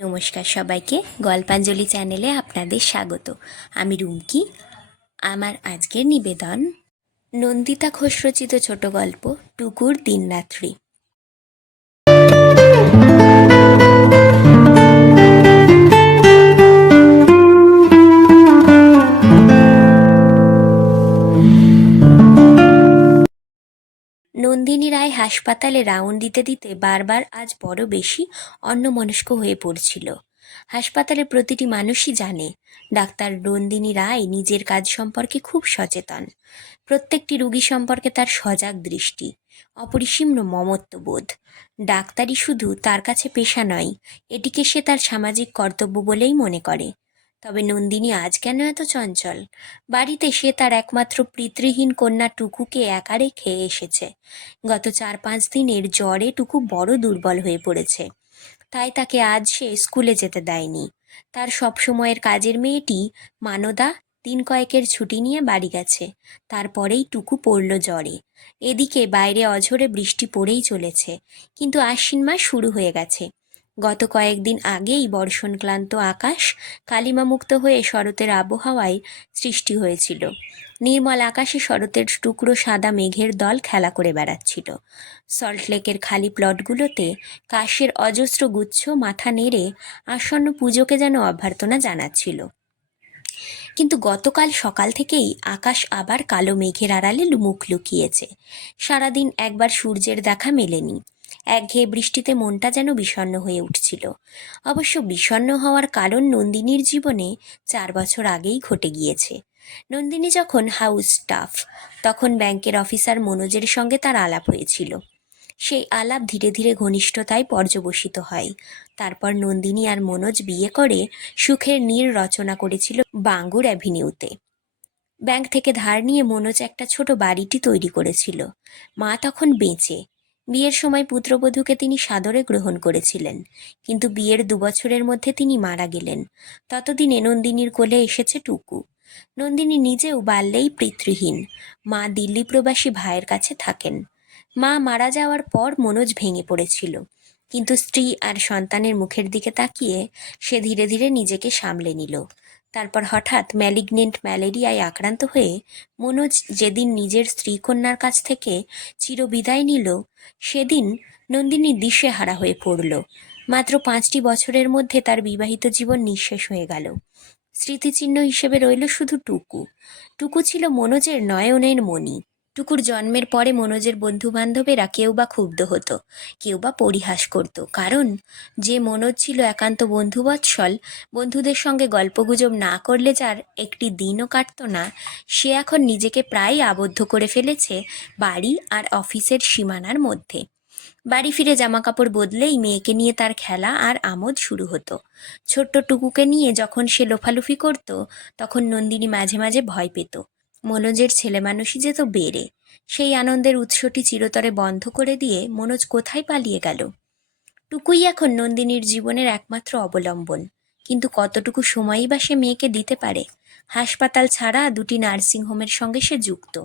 নমস্কার সবাইকে, গল্পাঞ্জলি চ্যানেলে আপনাদের স্বাগত। আমি রুমকি। আমার আজকের নিবেদন, নন্দিতা ঘোষ রচিত ছোট গল্প, টুকুর দিনরাত্রি। নন্দিনী রায় হাসপাতালে রাউন্ড দিতে দিতে বারবার আজ বড় বেশি অন্যমনস্ক হয়ে পড়ছিল। হাসপাতালে প্রতিটি মানুষই জানে, ডাক্তার নন্দিনী রায় নিজের কাজ সম্পর্কে খুব সচেতন। প্রত্যেকটি রুগী সম্পর্কে তার সজাগ দৃষ্টি, অপরিসীম মমত্ববোধ। ডাক্তারি শুধু তার কাছে পেশা নয়, এটিকে সে তার সামাজিক কর্তব্য বলেই মনে করে। তবে নন্দিনী আজ কেন এত চঞ্চল? বাড়িতে সে তার একমাত্র পিতৃহীন কন্যা টুকুকে একা রেখে এসেছে। গত চার পাঁচ দিনের জ্বরে টুকু বড় দুর্বল হয়ে পড়েছে। তাই তাকে আজ সে স্কুলে যেতে দেয়নি। তার সবসময়ের কাজের মেয়েটি মানদা দিন কয়েকের ছুটি নিয়ে বাড়ি গেছে। তারপরেই টুকু পড়ল জ্বরে। এদিকে বাইরে অঝরে বৃষ্টি পড়েই চলেছে। কিন্তু আশ্বিন মাস শুরু হয়ে গেছে। গত কয়েকদিন আগেই বর্ষণক্লান্ত আকাশ কালিমামুক্ত হয়ে শরতের আবহাওয়ায় সৃষ্টি হয়েছিল। নির্মল আকাশে শরতের টুকরো সাদা মেঘের দল খেলা করে বেড়াচ্ছিল। সল্টলেকের খালি প্লটগুলোতে কাশের অজস্র গুচ্ছ মাথা নেড়ে আসন্ন পুজোকে যেন অভ্যর্থনা জানাচ্ছিল। কিন্তু গতকাল সকাল থেকেই আকাশ আবার কালো মেঘের আড়ালে মুখ লুকিয়েছে। সারাদিন একবার সূর্যের দেখা মেলেনি। একঘেয়ে বৃষ্টিতে মনটা যেন বিষণ্ণ হয়ে উঠছিল। অবশ্য বিষণ্ণ হওয়ার কারণ নন্দিনীর জীবনে চার বছর আগেই ঘটে গিয়েছে। নন্দিনী যখন হাউস স্টাফ তখন ব্যাংকের অফিসার মনোজের সঙ্গে তার আলাপ হয়েছিল। সেই আলাপ ধীরে ধীরে ঘনিষ্ঠতায় পর্যবসিত হয়। তারপর নন্দিনী আর মনোজ বিয়ে করে সুখের নীর রচনা করেছিল বাঙ্গুর অ্যাভিনিউতে। ব্যাংক থেকে ধার নিয়ে মনোজ একটা ছোট বাড়িটি তৈরি করেছিল। মা তখন বেঁচে বিয়ের সময় পুত্রবধূকে তিনি সাদরে গ্রহণ করেছিলেন, কিন্তু বিয়ের দুবছরের মধ্যে তিনি মারা গেলেন। ততদিনে নন্দিনীর কোলে এসেছে টুকু। নন্দিনী নিজেও বাল্যেই পিতৃহীন। মা দিল্লি প্রবাসী ভাইয়ের কাছে থাকেন। মা মারা যাওয়ার পর মনোজ ভেঙে পড়েছিল, কিন্তু স্ত্রী আর সন্তানের মুখের দিকে তাকিয়ে সে ধীরে ধীরে নিজেকে সামলে নিল। তারপর হঠাৎ ম্যালিগনেন্ট ম্যালেরিয়ায় আক্রান্ত হয়ে মনোজ যেদিন নিজের স্ত্রীকন্যার কাছ থেকে চিরবিদায় নিল, সেদিন নন্দিনী দিশেহারা হয়ে পড়ল। মাত্র পাঁচটি বছরের মধ্যে তার বিবাহিত জীবন নিঃশেষ হয়ে গেল। স্মৃতিচিহ্ন হিসেবে রইল শুধু টুকু। টুকু ছিল মনোজের নয়নের মণি। টুকুর জন্মের পরে মনোজের বন্ধু বান্ধবেরা কেউ বা ক্ষুব্ধ হতো, কেউ বা পরিহাস করত। কারণ, যে মনোজ ছিল একান্ত বন্ধুবৎসল, বন্ধুদের সঙ্গে গল্পগুজব না করলে যার একটি দিনও কাটতো না, সে এখন নিজেকে প্রায় আবদ্ধ করে ফেলেছে বাড়ি আর অফিসের সীমানার মধ্যে। বাড়ি ফিরে জামাকাপড় বদলেই মেয়েকে নিয়ে তার খেলা আর আমোদ শুরু হতো। ছোট্ট টুকুকে নিয়ে যখন সে লোফালুফি করত, তখন নন্দিনী মাঝে মাঝে ভয় পেত। মনোজের ছেলে মানুষই যে তো বেড়ে। সেই আনন্দের উৎসটি চিরতরে বন্ধ করে দিয়ে মনোজ কোথায় পালিয়ে গেল? টুকুই এখন নন্দিনীর জীবনের একমাত্র অবলম্বন। কিন্তু কতটুকু সময়ই বা সে মেয়েকে দিতে পারে? হাসপাতাল ছাড়া দুটি নার্সিংহোমের সঙ্গে সে যুক্ত।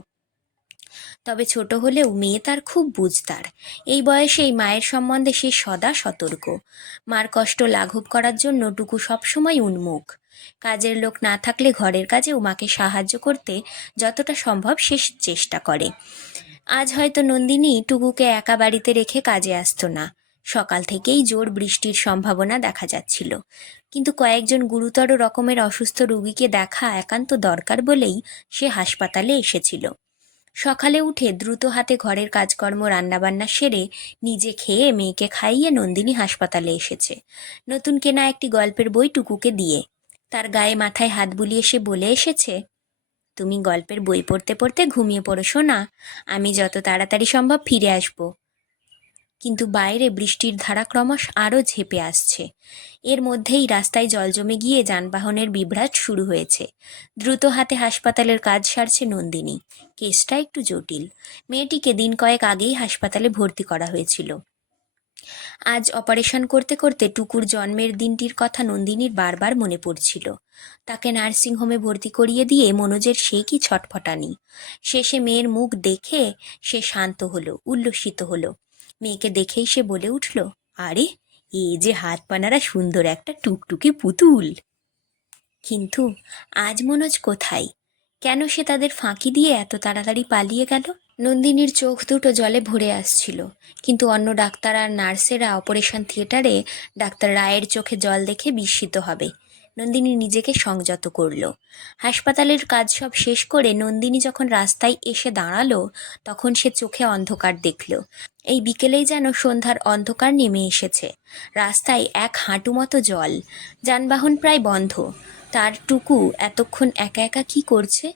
তবে ছোট হলেও মেয়ে তার খুব বুঝতার এই বয়সেই মায়ের সম্বন্ধে সে সদা সতর্ক। মার কষ্ট লাঘব করার জন্য টুকু সবসময় উন্মুখ। কাজের লোক না থাকলে ঘরের কাজে উমাকে সাহায্য করতে যতটা সম্ভব সে চেষ্টা করে। আজ হয়তো নন্দিনী টুকুকে একা বাড়িতে রেখে কাজে আসতো না। সকাল থেকেই জোর বৃষ্টির সম্ভাবনা দেখা যাচ্ছিল। কিন্তু কয়েকজন গুরুতর রকমের অসুস্থ রোগীকে দেখা একান্ত দরকার বলেই সে হাসপাতালে এসেছিল। সকালে উঠে দ্রুত হাতে ঘরের কাজকর্ম, রান্নাবান্না সেরে নিজে খেয়ে মেয়েকে খাইয়ে নন্দিনী হাসপাতালে এসেছে। নতুন কেনা একটি গল্পের বই টুকুকে দিয়ে তার গায়ে মাথায় হাত বুলিয়ে সে বলে এসেছে। তুমি গল্পের বই পড়তে পড়তে ঘুমিয়ে পড়ো শোনা আমি যত তাড়াতাড়ি সম্ভব ফিরে আসব। কিন্তু বাইরে বৃষ্টির ধারা ক্রমশ আরও ঝেপে আসছে। এর মধ্যেই রাস্তায় জল জমে গিয়ে যানবাহনের বিভ্রাট শুরু হয়েছে। দ্রুত হাতে হাসপাতালের কাজ সারছে নন্দিনী। কেসটা একটু জটিল। মেয়েটিকে দিন কয়েক আগেই হাসপাতালে ভর্তি করা হয়েছিল। আজ অপারেশন করতে করতে টুকুর জন্মের দিনটির কথা নন্দিনীর বারবার মনে পড়ছিল। তাকে নার্সিংহোমে ভর্তি করিয়ে দিয়ে মনোজের সে কি ছটফটানি। শেষে মেয়ের মুখ দেখে সে শান্ত হলো, উল্লসিত হলো। মেয়েকে দেখেই সে বলে উঠল, আরে এ যে হাত পানারা সুন্দর একটা টুকটুকে পুতুল! কিন্তু আজ মনোজ কোথায়? কেন সে তাদের ফাঁকি দিয়ে এত তাড়াতাড়ি পালিয়ে গেল? নন্দিনীর চোখ দুটো জলে ভরে আসছিল, কিন্তু অন্য ডাক্তার আর নার্সেরা অপারেশন থিয়েটারে ডাক্তার রায়ের চোখে জল দেখে বিস্মিত হবে। নন্দিনী নিজেকে সংযত করল। হাসপাতালের কাজ সব শেষ করে নন্দিনী যখন রাস্তায় এসে দাঁড়াল, তখন সে চোখে অন্ধকার দেখল। এই বিকেলেই যেন সন্ধ্যার অন্ধকার নেমে এসেছে। রাস্তায় এক হাঁটু মতো জল। যানবাহন প্রায় বন্ধ। তার টুকু এতক্ষণ একা একা কি করছে?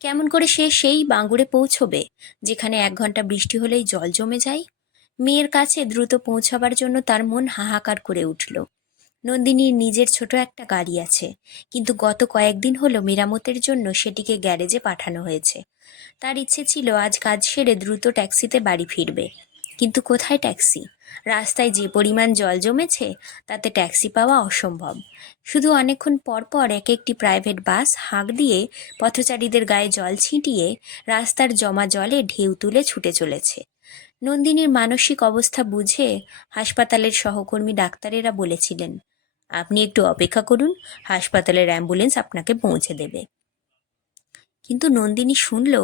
কেমন করে সে সেই বাঙ্গুরে পৌঁছবে, যেখানে এক ঘণ্টা বৃষ্টি হলেই জল জমে যায়? মেয়ের কাছে দ্রুত পৌঁছাবার জন্য তার মন হাহাকার করে উঠল। নন্দিনীর নিজের ছোট একটা গাড়ি আছে, কিন্তু গত কয়েকদিন হলো মেরামতের জন্য সেটিকে গ্যারেজে পাঠানো হয়েছে। তার ইচ্ছে ছিল আজ কাজ সেরে দ্রুত ট্যাক্সিতে বাড়ি ফিরবে। কিন্তু কোথায় ট্যাক্সি? রাস্তায় যে পরিমাণ জল জমেছে, তাতে ট্যাক্সি পাওয়া অসম্ভব। শুধু অনেকক্ষণ পর পর এক একটি প্রাইভেট বাস হাঁক দিয়ে পথচারীদের গায়ে জল ছিটিয়ে রাস্তার জমা জলে ঢেউ তুলে ছুটে চলেছে। নন্দিনীর মানসিক অবস্থা বুঝে হাসপাতালের সহকর্মী ডাক্তারেরা বলেছিলেন, আপনি একটু অপেক্ষা করুন, হাসপাতালের অ্যাম্বুলেন্স আপনাকে পৌঁছে দেবে। কিন্তু নন্দিনী শুনল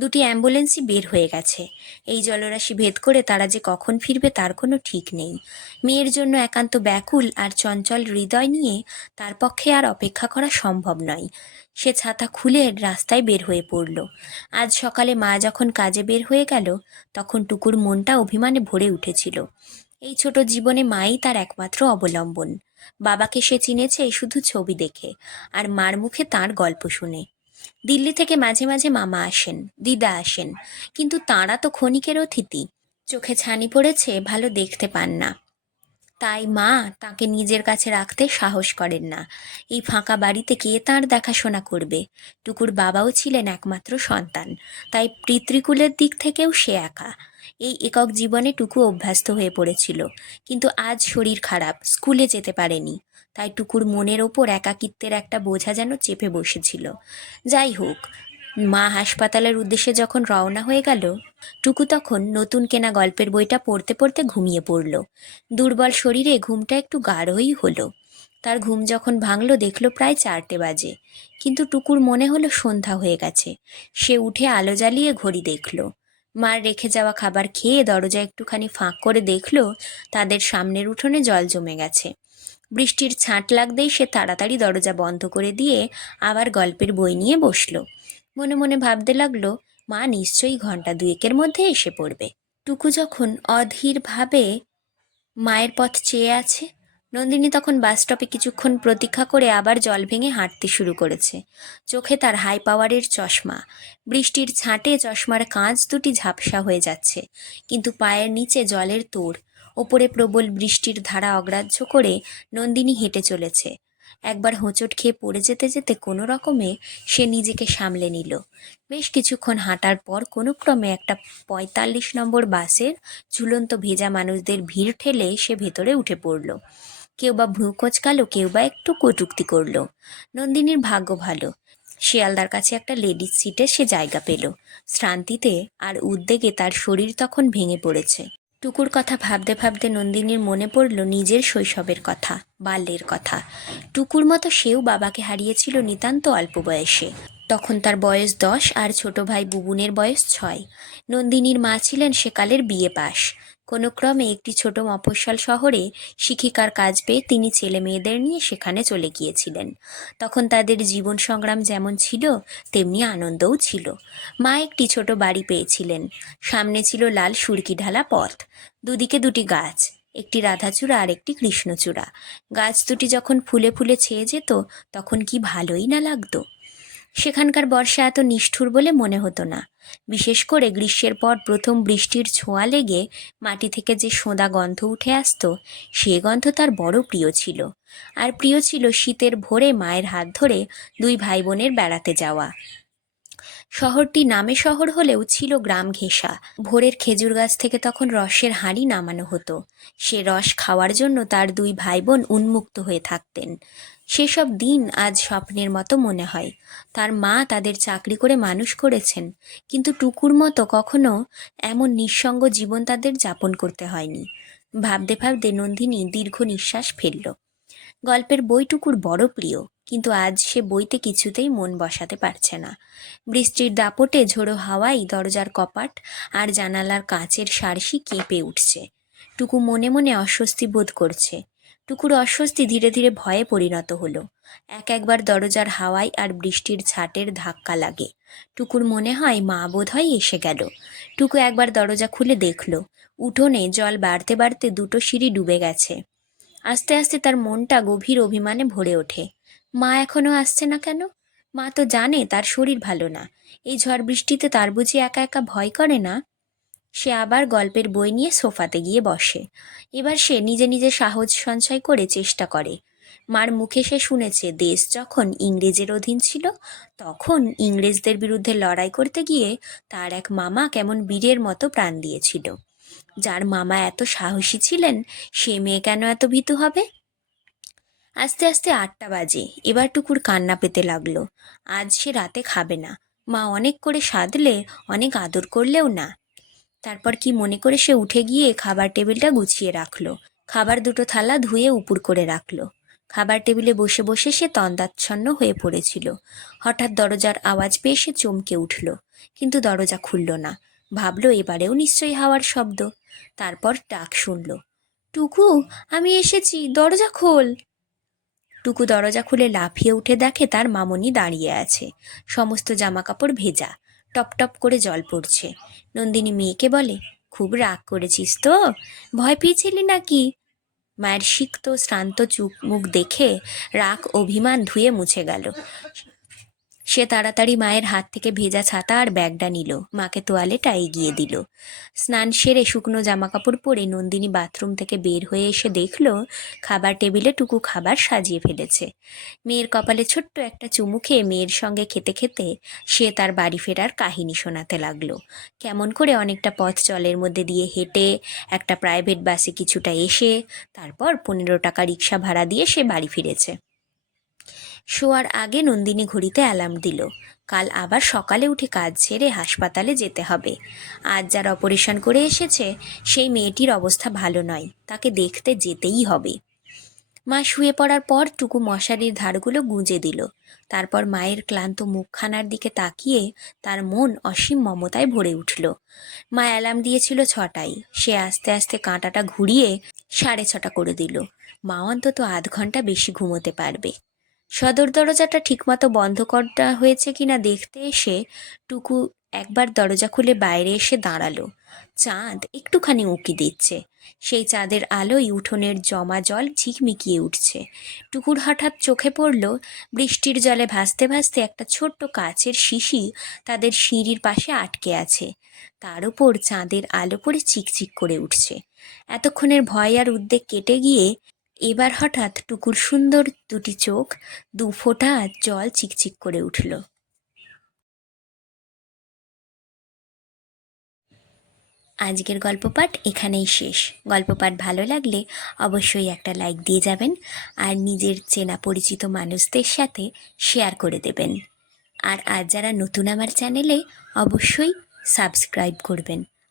দুটি অ্যাম্বুলেন্সই বের হয়ে গেছে। এই জলরাশি ভেদ করে তারা যে কখন ফিরবে তার কোনো ঠিক নেই। মেয়ের জন্য একান্ত ব্যাকুল আর চঞ্চল হৃদয় নিয়ে তার পক্ষে আর অপেক্ষা করা সম্ভব নয়। সে ছাতা খুলে রাস্তায় বের হয়ে পড়ল। আজ সকালে মা যখন কাজে বের হয়ে গেল, তখন টুকুর মনটা অভিমানে ভরে উঠেছিল। এই ছোট জীবনে মাই তার একমাত্র অবলম্বন। বাবাকে সে চিনেছে শুধু ছবি দেখে, আর মার মুখে তার গল্প শুনে। দিল্লি থেকে মাঝে মাঝে মামা আসেন, দিদা আসেন। কিন্তু তাঁরা তো ক্ষণিকের অতিথি। চোখে ছানি পড়েছে, ভালো দেখতে পান না। তাই মা তাকে নিজের কাছে রাখতে সাহস করেন না। এই ফাঁকা বাড়িতে কে তাঁর দেখাশোনা করবে? টুকুর বাবাও ছিলেন একমাত্র সন্তান। তাই পিতৃকুলের দিক থেকেও সে একা। এই একক জীবনে টুকু অভ্যস্ত হয়ে পড়েছিল। কিন্তু আজ শরীর খারাপ, স্কুলে যেতে পারেনি। তাই টুকুর মনের ওপর একাকিত্বের একটা বোঝা যেন চেপে বসেছিল। যাই হোক, মা হাসপাতালের উদ্দেশ্যে যখন রওনা হয়ে গেল, টুকু তখন নতুন কেনা গল্পের বইটা পড়তে পড়তে ঘুমিয়ে পড়ল। দুর্বল শরীরে ঘুমটা একটু গাঢ়ই হলো। তার ঘুম যখন ভাঙলো, দেখল প্রায় চারটে বাজে। কিন্তু টুকুর মনে হলো সন্ধ্যা হয়ে গেছে। সে উঠে আলো জ্বালিয়ে ঘড়ি দেখল। মার রেখে যাওয়া খাবার খেয়ে দরজা একটুখানি ফাঁক করে দেখল, তাদের সামনের উঠোনে জল জমে গেছে। বৃষ্টির ছাঁট লাগতেই সে তাড়াতাড়ি দরজা বন্ধ করে দিয়ে আবার গল্পের বই নিয়ে বসল। মনে মনে ভাবতে লাগল, মা নিশ্চয়ই ঘণ্টা দুয়েকের মধ্যে এসে পড়বে। টুকু যখন অধীরভাবে মায়ের পথ চেয়ে আছে, নন্দিনী তখন বাস স্টপে কিছুক্ষণ প্রতীক্ষা করে আবার জল ভেঙে হাঁটতে শুরু করেছে। চোখে তার হাই পাওয়ারের চশমা। বৃষ্টির ছাঁটে চশমার কাঁচ দুটি ঝাপসা হয়ে যাচ্ছে, কিন্তু পায়ের নিচে জলের তোড়। ওপরে প্রবল বৃষ্টির ধারা অগ্রাহ্য করে নন্দিনী হেঁটে চলেছে। একবার হোঁচট খেয়ে পড়ে যেতে যেতে কোনো রকমে সে নিজেকে সামলে নিল। বেশ কিছুক্ষণ হাঁটার পর কোনো ক্রমে একটা পঁয়তাল্লিশ নম্বর বাসের ঝুলন্ত ভেজা মানুষদের ভিড় ঠেলে সে ভেতরে উঠে পড়ল। কেউ বা ভ্রু কোচকালো, কেউ বা একটু কটুক্তি করল। নন্দিনীর ভাগ্য ভালো। শিয়ালদার কাছে একটা লেডিস সিটে সে জায়গা পেল। শ্রান্তিতে আর উদ্বেগে তার শরীর তখন ভেঙে পড়েছে। টুকুর কথা ভাবতে ভাবতে নন্দিনীর মনে পড়ল নিজের শৈশবের কথা, বাল্যের কথা। টুকুর মতো সেও বাবাকে হারিয়েছিল নিতান্ত অল্প বয়সে। তখন তার বয়স দশ আর ছোট ভাই বুবুনের বয়স ছয়। নন্দিনীর মা ছিলেন সেকালের বিয়ে পাশ। কোনো ক্রমে একটি ছোট মফস্বল শহরে শিক্ষিকার কাজ পেয়ে তিনি ছেলে মেয়েদের নিয়ে সেখানে চলে গিয়েছিলেন। তখন তাদের জীবন সংগ্রাম যেমন ছিল, তেমনি আনন্দও ছিল। মা একটি ছোট বাড়ি পেয়েছিলেন। সামনে ছিল লাল সুরকি ঢালা পথ। দুদিকে দুটি গাছ, একটি রাধাচূড়া আর একটি কৃষ্ণচূড়া। গাছ দুটি যখন ফুলে ফুলে ছেয়ে যেত, তখন কি ভালোই না লাগতো। সেখানকার বর্ষা এত নিষ্ঠুর বলে মনে হতো না। বিশেষ করে গ্রীষ্মের পর প্রথম বৃষ্টির ছোঁয়া লেগে মাটি থেকে যে সোঁদা গন্ধ উঠে আসতো, সে গন্ধ তার বড় প্রিয় ছিল। আর প্রিয় ছিল শীতের ভোরে মায়ের হাত ধরে দুই ভাই বোনের বেড়াতে যাওয়া। শহরটি নামে শহর হলেও ছিল গ্রাম ঘেঁষা। ভোরের খেজুর গাছ থেকে তখন রসের হাঁড়ি নামানো হতো। সে রস খাওয়ার জন্য তার দুই ভাই বোন উন্মুক্ত হয়ে থাকতেন। সেসব দিন আজ স্বপ্নের মতো মনে হয়। তার মা তাদের চাকরি করে মানুষ করেছেন, কিন্তু টুকুর মতো কখনো এমন নিঃসঙ্গ জীবন তাদের যাপন করতে হয়নি। ভাবতে ভাবতে নন্দিনী দীর্ঘ নিঃশ্বাস ফেলল। গল্পের বইটুকুর বড় প্রিয়, কিন্তু আজ সে বইতে কিছুতেই মন বসাতে পারছে না। বৃষ্টির দাপটে ঝোড়ো হাওয়ায় দরজার কপাট আর জানালার কাঁচের সারসি কেঁপে উঠছে। টুকু মনে মনে অস্বস্তি বোধ করছে। টুকুর অস্বস্তি ধীরে ধীরে ভয়ে পরিণত হলো। এক একবার দরজার হাওয়ায় আর বৃষ্টির ছাটের ধাক্কা লাগে। টুকুর মনে হয় মা বোধ হয় এসে গেল। টুকু একবার দরজা খুলে দেখল। উঠোনে জল বাড়তে বাড়তে দুটো সিঁড়ি ডুবে গেছে। আস্তে আস্তে তার মনটা গভীর অভিমানে ভরে ওঠে। মা এখনও আসছে না কেন? মা তো জানে তার শরীর ভালো না। এই ঝড় বৃষ্টিতে তার বুঝি একা একা ভয় করে না? সে আবার গল্পের বই নিয়ে সোফাতে গিয়ে বসে। এবার সে নিজে নিজে সাহস সঞ্চয় করে চেষ্টা করে। মার মুখে সে শুনেছে, দেশ যখন ইংরেজের অধীন ছিল, তখন ইংরেজদের বিরুদ্ধে লড়াই করতে গিয়ে তার এক মামা কেমন বীরের মতো প্রাণ দিয়েছিল। যার মামা এত সাহসী ছিলেন, সে মেয়ে কেন এত ভীতু হবে? আস্তে আস্তে আটটা বাজে, এবার টুকুর কান্না পেতে লাগল। আজ সে রাতে খাবে না। মা অনেক করে সাধলে, অনেক আদর করলেও না। তারপর কি মনে করে সে উঠে গিয়ে খাবার টেবিলটা গুছিয়ে রাখল। খাবার দুটো থালা ধুয়ে উপুর করে রাখল। খাবার টেবিলে বসে বসে সে তন্দাচ্ছন্ন হয়ে পড়েছিল। হঠাৎ দরজার আওয়াজ পেয়ে সে চমকে উঠল, কিন্তু দরজা খুলল না। ভাবলো এবারেও নিশ্চয়ই হাওয়ার শব্দ। তারপর ডাক শুনল, টুকু, আমি এসেছি, দরজা খোল। টুকু দরজা খুলে লাফিয়ে উঠে দেখে তার মামনি দাঁড়িয়ে আছে। সমস্ত জামাকাপড় ভেজা। টপ টপ করে জল পড়ছে। নন্দিনী মেয়েকে বলে, খুব রাগ করেছিস তো? ভয় পেয়েছিলি নাকি? মায়ের সিক্ত, শ্রান্ত চুপ মুখ দেখে রাগ, অভিমান ধুয়ে মুছে গেল। সে তাড়াতাড়ি মায়ের হাত থেকে ভেজা ছাতা আর ব্যাগটা নিল। মাকে তোয়ালেটা এগিয়ে দিল। স্নান সেরে শুকনো জামাকাপড় পরে নন্দিনী বাথরুম থেকে বের হয়ে এসে দেখল, খাবার টেবিলে টুকু খাবার সাজিয়ে ফেলেছে। মেয়ের কপালে ছোট্ট একটা চুমু খেয়ে মেয়ের সঙ্গে খেতে খেতে সে তার বাড়ি ফেরার কাহিনী শোনাতে লাগল। কেমন করে অনেকটা পথ জলের মধ্যে দিয়ে হেঁটে, একটা প্রাইভেট বাসে কিছুটা এসে, তারপর পনেরো টাকা রিক্সা ভাড়া দিয়ে সে বাড়ি ফিরেছে। শোয়ার আগে নন্দিনী ঘড়িতে অ্যালার্ম দিল। কাল আবার সকালে উঠে কাজ ছেড়ে হাসপাতালে যেতে হবে। আজ যার অপারেশন করে এসেছে, সেই মেয়েটির অবস্থা ভালো নয়, তাকে দেখতে যেতেই হবে। মা শুয়ে পড়ার পর টুকু মশারির ধারগুলো গুঁজে দিল। তারপর মায়ের ক্লান্ত মুখখানার দিকে তাকিয়ে তার মন অসীম মমতায় ভরে উঠল। মা অ্যালার্ম দিয়েছিল ছটায়। সে আস্তে আস্তে কাঁটাটা ঘুরিয়ে সাড়ে ছটা করে দিল। মা অন্তত আধ ঘণ্টা বেশি ঘুমোতে পারবে। সদর দরজাটা ঠিকমতো বন্ধ করা হয়েছে কিনা দেখতে এসে টুকু একবার দরজা খুলে বাইরে এসে দাঁড়াল। চাঁদ একটুখানি উঁকি দিচ্ছে। সেই চাঁদের আলোয় উঠোনের জমা জল ঝিকমিকিয়ে উঠছে। টুকুর হঠাৎ চোখে পড়ল, বৃষ্টির জলে ভাসতে ভাসতে একটা ছোট্ট কাচের শিশি তাদের সিঁড়ির পাশে আটকে আছে। তার উপর চাঁদের আলো পড়ে চিকচিক করে উঠছে। এতক্ষণের ভয় আর উদ্বেগ কেটে গিয়ে এবার হঠাৎ টুকুর সুন্দর দুটি চোখ, দু ফোঁটা জল চিকচিক করে উঠল। আজকের গল্প পাঠ এখানেই শেষ। গল্প পাঠ ভালো লাগলে অবশ্যই একটা লাইক দিয়ে যাবেন আর নিজের চেনা পরিচিত মানুষদের সাথে শেয়ার করে দেবেন। আর আজ যারা নতুন আমার চ্যানেলে অবশ্যই সাবস্ক্রাইব করবেন।